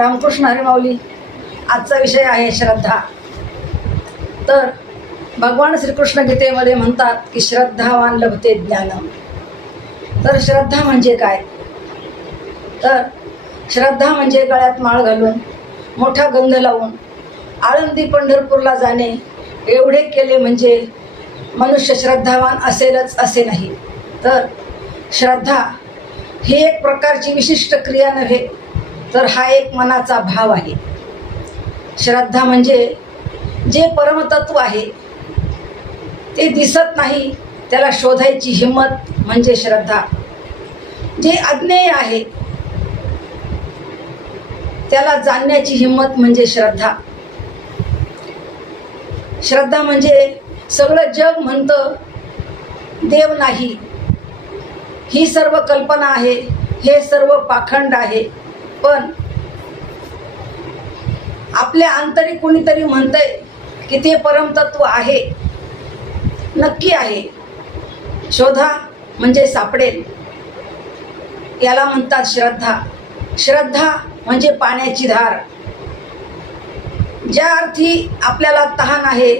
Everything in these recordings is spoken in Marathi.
रामकृष्ण हरी माऊली. आजचा विषय आहे श्रद्धा. तर भगवान श्रीकृष्ण गीतेमध्ये म्हणतात की श्रद्धावान लभते ज्ञान. तर श्रद्धा म्हणजे काय? तर श्रद्धा म्हणजे गळ्यात माळ घालून, मोठा गंध लावून, आळंदी पंढरपूरला जाणे एवढे केले म्हणजे मनुष्य श्रद्धावान असेलच असे नाही. तर श्रद्धा ही एक प्रकारची विशिष्ट क्रिया नव्हे, तर हा एक मनाचा भाव आहे. श्रद्धा म्हणजे जे परमतत्व आहे ते दिसत नाही त्याला शोधायची हिंमत म्हणजे श्रद्धा. जे अज्ञेय आहे त्याला जाणण्याची हिंमत म्हणजे श्रद्धा. श्रद्धा म्हणजे सगळं जग म्हणतं देव नाही, ही सर्व कल्पना आहे, हे सर्व पाखंड आहे, पण आपल्या आंतरिक कुणीतरी म्हणतंय की ते परमतत्व आहे, नक्की आहे. शोधा म्हणजे सापडेल, याला म्हणतात श्रद्धा. श्रद्धा म्हणजे पाण्याची धार. ज्या अर्थी आपल्याला तहान आहे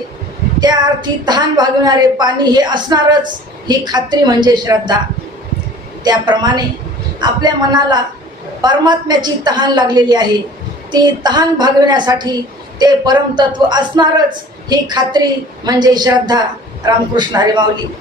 त्या अर्थी तहान भागवणारे पाणी हे असणारच, ही खात्री म्हणजे श्रद्धा. त्याप्रमाणे आपल्या मनाला परमात्म्याची तहान लागलेली आहे. ती तहान भागविण्यासाठी ते परमतत्व असणारच, ही खात्री म्हणजे श्रद्धा. रामकृष्ण हरी माऊली.